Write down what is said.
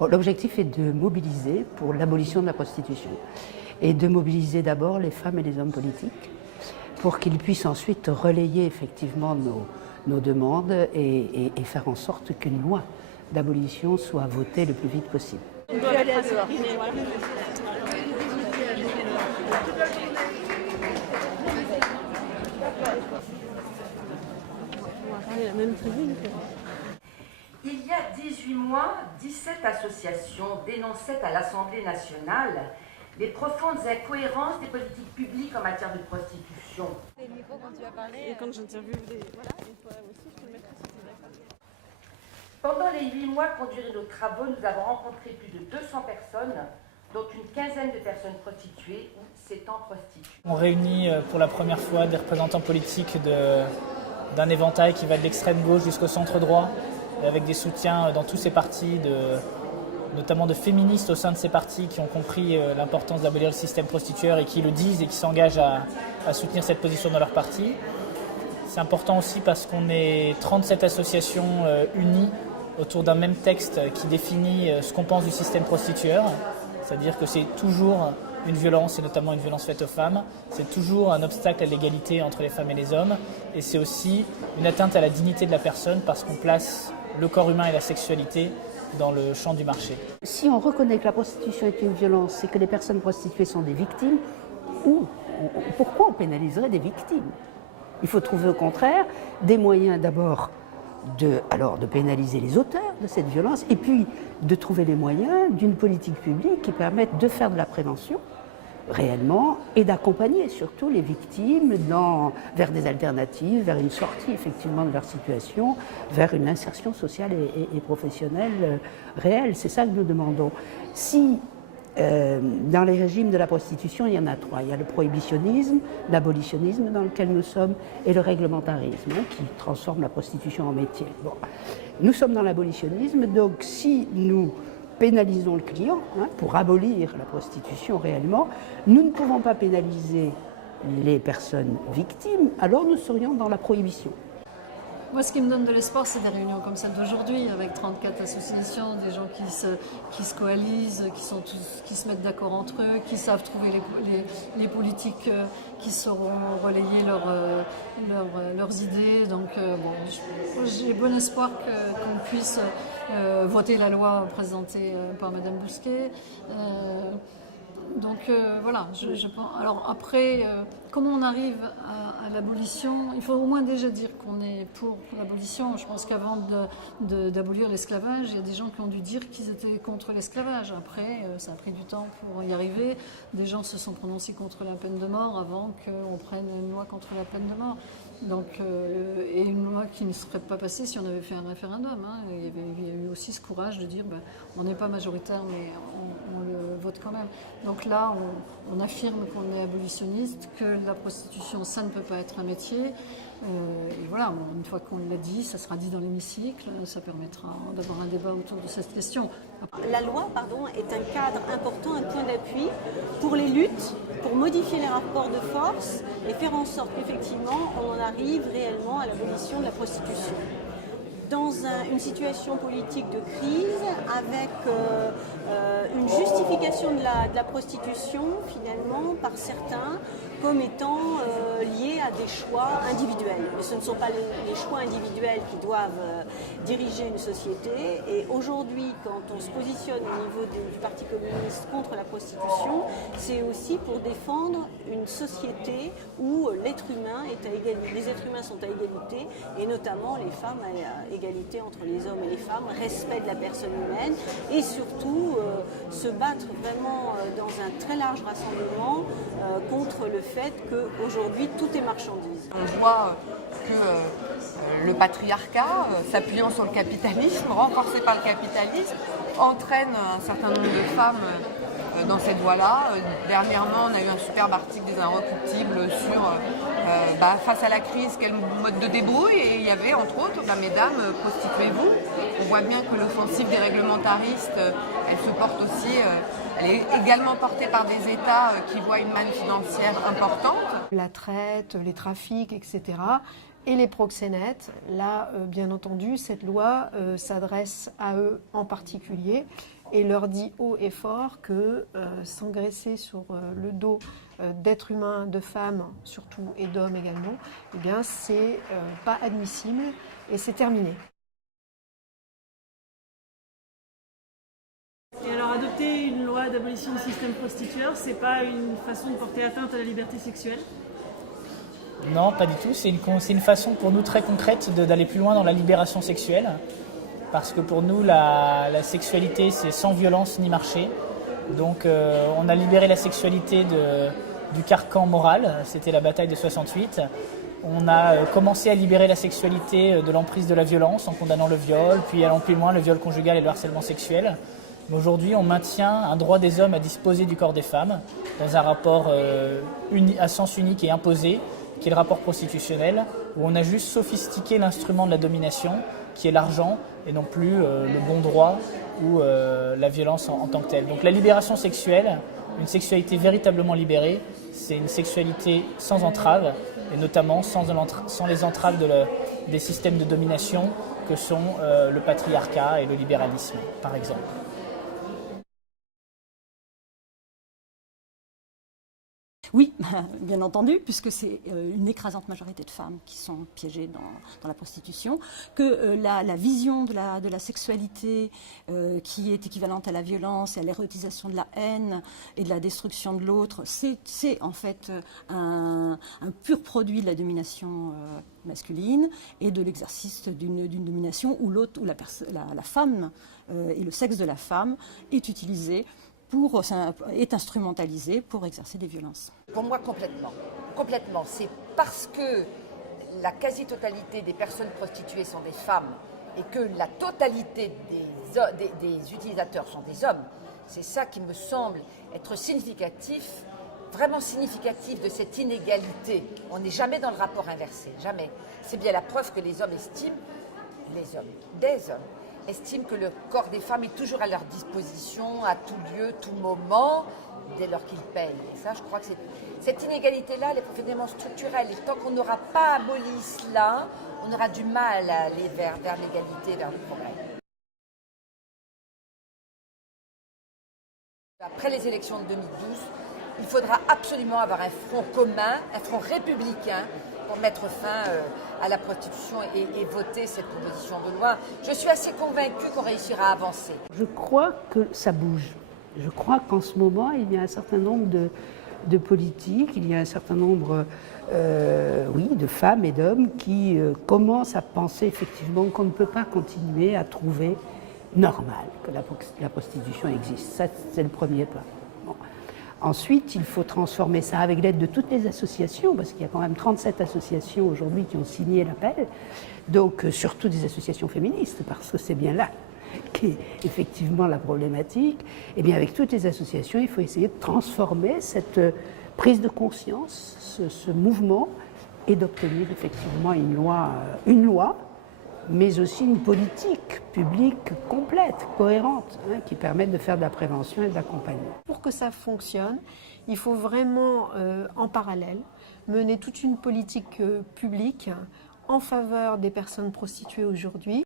Bon, l'objectif est de mobiliser pour l'abolition de la prostitution et de mobiliser d'abord les femmes et les hommes politiques pour qu'ils puissent ensuite relayer effectivement nos demandes et faire en sorte qu'une loi d'abolition soit votée le plus vite possible. On doit aller à dehors. Il y a 18 mois, 17 associations dénonçaient à l'Assemblée nationale les profondes incohérences des politiques publiques en matière de prostitution. Et quand j'interviewe et toi aussi, je te le mettrai si tu es d'accord. Pendant les 8 mois qu'ont duré nos travaux, nous avons rencontré plus de 200 personnes, dont une quinzaine de personnes prostituées ou s'étant prostituées. On réunit pour la première fois des représentants politiques d'un éventail qui va de l'extrême gauche jusqu'au centre droit, avec des soutiens dans tous ces partis, notamment de féministes au sein de ces partis qui ont compris l'importance d'abolir le système prostitueur et qui le disent et qui s'engagent à soutenir cette position dans leur parti. C'est important aussi parce qu'on est 37 associations unies autour d'un même texte qui définit ce qu'on pense du système prostitueur, c'est-à-dire que c'est toujours une violence, et notamment une violence faite aux femmes, c'est toujours un obstacle à l'égalité entre les femmes et les hommes, et c'est aussi une atteinte à la dignité de la personne parce qu'on place le corps humain et la sexualité dans le champ du marché. Si on reconnaît que la prostitution est une violence et que les personnes prostituées sont des victimes, pourquoi on pénaliserait des victimes? Il faut trouver au contraire des moyens d'abord de pénaliser les auteurs de cette violence et puis de trouver les moyens d'une politique publique qui permette de faire de la prévention réellement et d'accompagner surtout les victimes vers des alternatives, vers une sortie effectivement de leur situation, vers une insertion sociale et professionnelle réelle. C'est ça que nous demandons. Si dans les régimes de la prostitution, il y en a trois. Il y a le prohibitionnisme, l'abolitionnisme dans lequel nous sommes et le réglementarisme qui transforme la prostitution en métier. Bon. Nous sommes dans l'abolitionnisme, donc si nous pénalisons le client pour abolir la prostitution réellement, nous ne pouvons pas pénaliser les personnes victimes, alors nous serions dans la prohibition. Moi, ce qui me donne de l'espoir, c'est des réunions comme celle d'aujourd'hui, avec 34 associations, des gens qui se coalisent, qui se mettent d'accord entre eux, qui savent trouver les politiques qui sauront relayer leurs idées. Donc, j'ai bon espoir qu'on puisse voter la loi présentée par Madame Bousquet. Donc voilà, je pense. Alors après, comment on arrive à l'abolition? Il faut au moins déjà dire qu'on est pour l'abolition. Je pense qu'avant d'abolir l'esclavage, il y a des gens qui ont dû dire qu'ils étaient contre l'esclavage. Après, ça a pris du temps pour y arriver. Des gens se sont prononcés contre la peine de mort avant qu'on prenne une loi contre la peine de mort. Donc, et une loi qui ne serait pas passée si on avait fait un référendum. Il y a eu aussi ce courage de dire on n'est pas majoritaire, mais on le vote quand même. Donc là, on affirme qu'on est abolitionniste, que la prostitution, ça ne peut pas être un métier. Et voilà, une fois qu'on l'a dit, ça sera dit dans l'hémicycle, ça permettra d'avoir un débat autour de cette question. La loi, est un cadre important, un point d'appui pour les luttes, pour modifier les rapports de force et faire en sorte qu'effectivement, on en arrive réellement à l'abolition de la prostitution. Dans une situation politique de crise, avec une justification de la prostitution, finalement, par certains, comme étant liés à des choix individuels. Mais ce ne sont pas les choix individuels qui doivent diriger une société. Et aujourd'hui, quand on se positionne au niveau du Parti communiste contre la prostitution, c'est aussi pour défendre une société où l'être humain est à égalité, les êtres humains sont à égalité, et notamment les femmes à égalité entre les hommes et les femmes, respect de la personne humaine, et surtout se battre vraiment dans un très large rassemblement contre le fait qu'aujourd'hui tout est marchandise. On voit que le patriarcat, s'appuyant sur le capitalisme, renforcé par le capitalisme, entraîne un certain nombre de femmes dans cette voie-là. Dernièrement, on a eu un superbe article des Inrecuptibles sur face à la crise, quel mode de débrouille, et il y avait entre autres, mesdames, prostituez-vous. On voit bien que l'offensive des réglementaristes, elle se porte aussi, elle est également portée par des États qui voient une manne financière importante. La traite, les trafics, etc. Et les proxénètes, là, bien entendu, cette loi s'adresse à eux en particulier. et leur dit haut et fort que s'engraisser sur le dos d'êtres humains, de femmes surtout et d'hommes également, eh bien c'est pas admissible et c'est terminé. Et alors adopter une loi d'abolition du système prostitueur, c'est pas une façon de porter atteinte à la liberté sexuelle? Non, pas du tout. C'est une façon pour nous très concrète d'aller plus loin dans la libération sexuelle. Parce que pour nous, la sexualité, c'est sans violence ni marché. Donc on a libéré la sexualité du carcan moral, c'était la bataille de 68. On a commencé à libérer la sexualité de l'emprise de la violence en condamnant le viol, puis allant plus loin, le viol conjugal et le harcèlement sexuel. Mais aujourd'hui, on maintient un droit des hommes à disposer du corps des femmes dans un rapport à sens unique et imposé, qui est le rapport prostitutionnel, où on a juste sophistiqué l'instrument de la domination, qui est l'argent, et non plus le bon droit ou la violence en tant que telle. Donc la libération sexuelle, une sexualité véritablement libérée, c'est une sexualité sans entrave, et notamment sans les entraves des systèmes de domination que sont le patriarcat et le libéralisme, par exemple. Oui, bien entendu, puisque c'est une écrasante majorité de femmes qui sont piégées dans la prostitution, que la vision de la sexualité qui est équivalente à la violence et à l'érotisation de la haine et de la destruction de l'autre, c'est en fait un pur produit de la domination masculine et de l'exercice d'une domination où la femme et le sexe de la femme est utilisé est instrumentalisé pour exercer des violences. Pour moi, complètement. Complètement. C'est parce que la quasi-totalité des personnes prostituées sont des femmes et que la totalité des utilisateurs sont des hommes. C'est ça qui me semble être significatif, vraiment significatif de cette inégalité. On n'est jamais dans le rapport inversé, jamais. C'est bien la preuve que des hommes estiment que le corps des femmes est toujours à leur disposition, à tout lieu, tout moment, dès lors qu'ils payent. Et ça, je crois que cette inégalité-là, elle est profondément structurelle. Et tant qu'on n'aura pas aboli cela, on aura du mal à aller vers l'égalité, vers le progrès. Après les élections de 2012, il faudra absolument avoir un front commun, un front républicain, pour mettre fin à la prostitution et voter cette proposition de loi. Je suis assez convaincue qu'on réussira à avancer. Je crois que ça bouge. Je crois qu'en ce moment, il y a un certain nombre de politiques, il y a un certain nombre de femmes et d'hommes qui commencent à penser effectivement qu'on ne peut pas continuer à trouver normal que la prostitution existe. Ça, c'est le premier pas. Bon. Ensuite, il faut transformer ça avec l'aide de toutes les associations, parce qu'il y a quand même 37 associations aujourd'hui qui ont signé l'appel, donc surtout des associations féministes, parce que c'est bien là qu'est effectivement la problématique. Et bien avec toutes les associations, il faut essayer de transformer cette prise de conscience, ce mouvement, et d'obtenir effectivement une loi, mais aussi une politique publique complète, cohérente, qui permette de faire de la prévention et de l'accompagnement. Pour que ça fonctionne, il faut vraiment, en parallèle, mener toute une politique publique en faveur des personnes prostituées aujourd'hui.